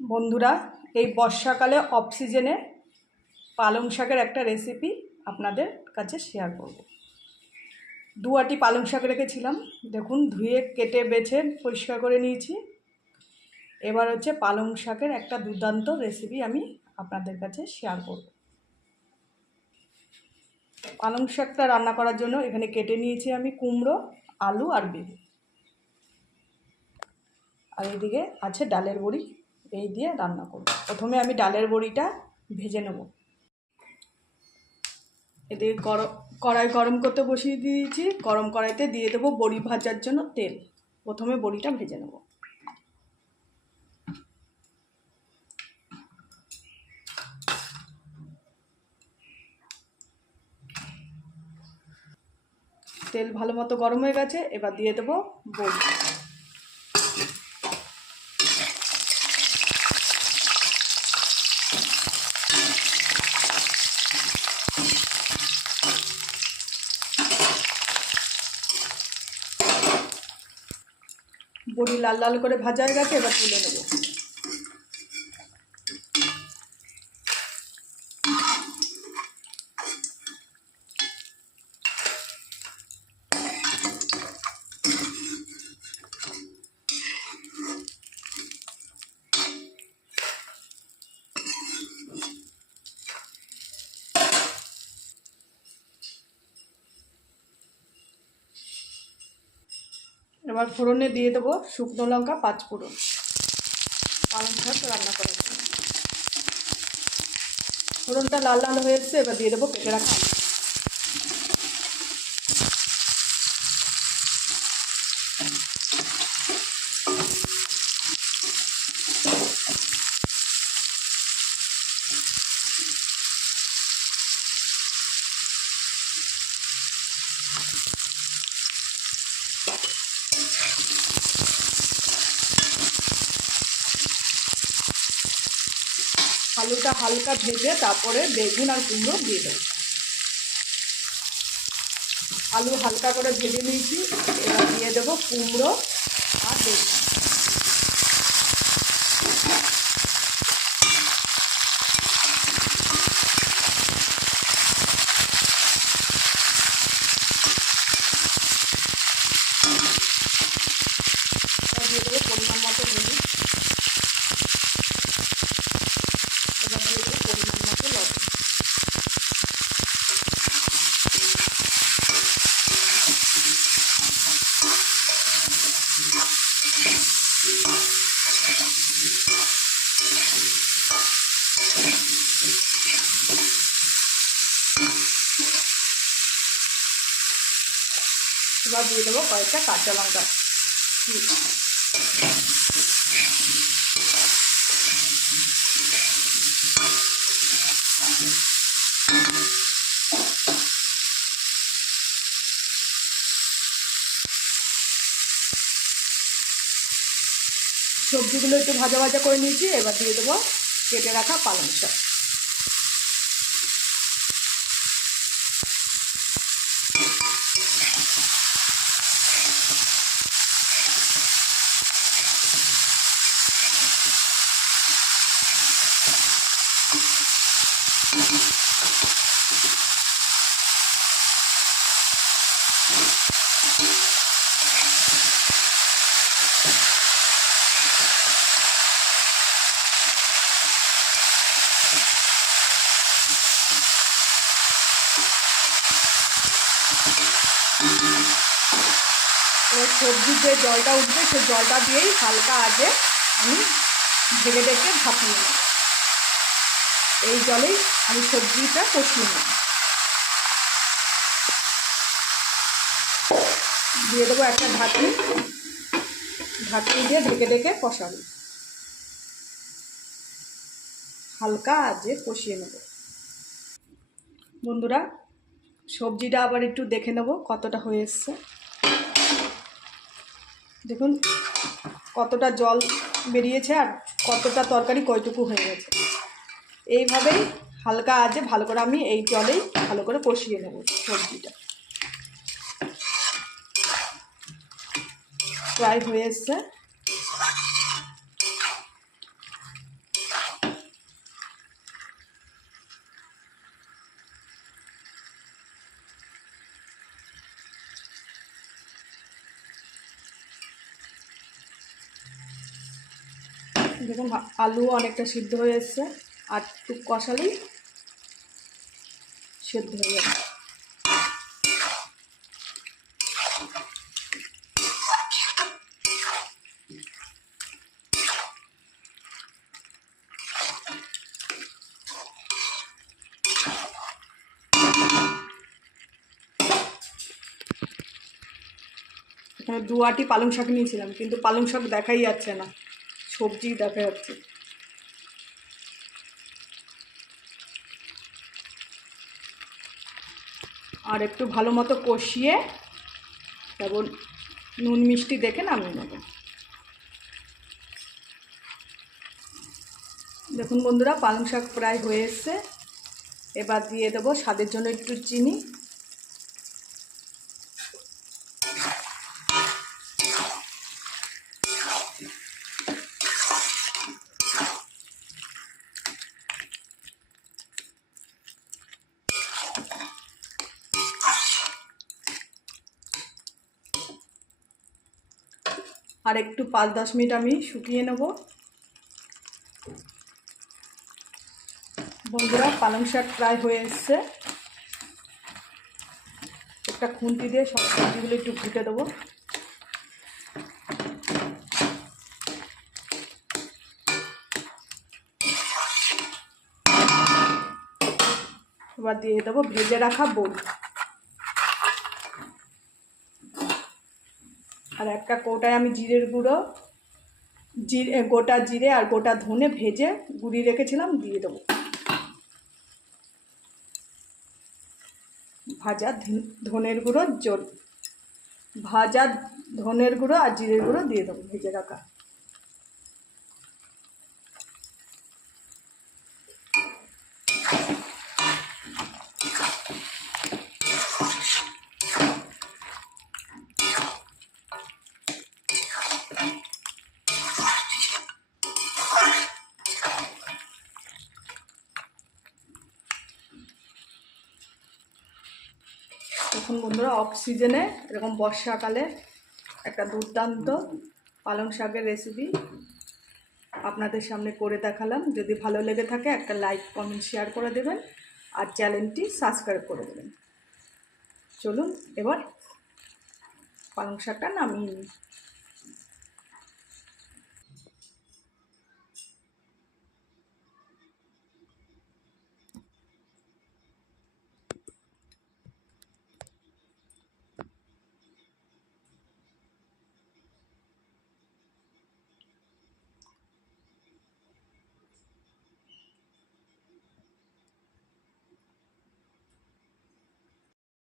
বন্ধুরা, এই বর্ষাকালে অফ সিজনে পালং শাকের একটা রেসিপি আপনাদের কাছে শেয়ার করব। দু আটি পালং শাক রেখেছিলাম। দেখুন, ধুয়ে কেটে, বেছে, পরিষ্কার করে নিয়েছি। এবার হচ্ছে পালং শাকের একটা দুর্দান্ত রেসিপি আমি আপনাদের কাছে শেয়ার করব। পালং শাকটা রান্না করার জন্য এখানে কেটে নিয়েছি আমি কুমড়ো, আলু আর বেগুন আর এদিকে আছে ডালের বড়ি। এই দিয়ে রান্না করব। প্রথমে আমি ডালের বড়িটা ভেজে নেব। এদিকে গরম কড়াই গরম করতে বসিয়ে দিয়েছি। গরম কড়াইতে দিয়ে দেবো বড়ি ভাজার জন্য তেল। প্রথমে বড়িটা ভেজে নেব। তেল ভালো মতো গরম হয়ে গেছে, এবার দিয়ে দেবো বড়ি। বড়ি লাল লাল করে ভাজা হয়ে গেছে এবার তুলে নেব। এবার ফোড়নে দিয়ে দেবো শুকনো লঙ্কা, পাঁচ ফোড়ন। পালং শাক রান্না করার জন্য ফোড়নটা লাল লাল হয়ে এসছে, এবার দিয়ে দেবো কেটে রাখা আলুটা হালকা ভেজে তারপরে বেগুন আর কুমড়ো দিয়ে দেবো। আলু হালকা করে ভেজে নিয়েছি, এবার দিয়ে দেবো কুমড়ো আর বেগুন এবার দিয়ে দেবো পরিমাণ মতো হলুদ এবার দিয়ে দেবো পরিমাণ মতো লবণ এবার দিয়ে দেবো কয়েকটা কাঁচা লঙ্কা। সবজিগুলো একটু ভাজা ভাজা করে নিয়েছি, এবার দিয়ে দেবো কেটে রাখা পালং শাক সবজির যে জলটা উঠবে সেই জলটা দিয়েই হালকা আগে আমি ঢেকে ঢেকে ভাপিয়ে নেব। এই জলেই আমি সবজিটা কষিয়ে নেব। দিয়ে দেবো একটা ঢাকনি ঢাকনি দিয়ে ঢেকে ঢেকে কষাবো। হালকা আজে কষিয়ে নেব। বন্ধুরা, সবজিটা আবার একটু দেখে নেব কতটা হয়ে এসছে। দেখুন, কতটা জল বেরিয়েছে আর কতটা তরকারি কয়টুকু হয়ে গেছে। এইভাবেই হালকা আজে ভালো করে আমি এই জলেই ভালো করে কষিয়ে নেব সবজিটা। প্রায় হয়ে এসছে। দেখুন, আলু অনেকটা সিদ্ধ হয়ে এসছে। আর একটু কষালেই সেদ্ধ হয়ে যাবে। দু আটি পালং শাক নিয়েছিলাম, কিন্তু পালং শাক দেখাই যাচ্ছে না। সবজি দেখা যাচ্ছে। আর একটু ভালো মতো কষিয়ে তারপর নুন মিষ্টি দেখে নামিয়ে নেব। দেখুন বন্ধুরা, পালং শাক প্রায় হয়ে এসছে। এবার দিয়ে দেবো স্বাদের জন্য একটু চিনি। আর একটু পাঁচ দশ মিনিট আমি শুকিয়ে নেব। বন্ধুরা, পালং শাক প্রায় হয়ে এসছে। একটা খুন্তি দিয়ে সব সবজিগুলো একটু ঘুটে দেবো। এবার দিয়ে দেবো ভেজে রাখা বোল আর একটা কোটায় আমি জিরের গুঁড়ো, জিরে গোটা জিরে আর গোটা ধনে ভেজে গুঁড়ি রেখেছিলাম, দিয়ে দেবো। ভাজা ধন- ধনের গুঁড়ো, জল, ভাজা ধনের গুঁড়ো আর জিরের গুঁড়ো দিয়ে দেবো, ভেজে রাখা। দেখুন বন্ধুরা অক্সিজেনে সিজনে এরকম বর্ষাকালে একটা দুর্দান্ত পালং শাকের রেসিপি আপনাদের সামনে করে দেখালাম। যদি ভালো লেগে থাকে একটা লাইক কমেন্ট শেয়ার করে দেবেন আর চ্যানেলটি সাবস্ক্রাইব করে দেবেন। চলুন এবার পালং শাকটা নামিয়ে নিই।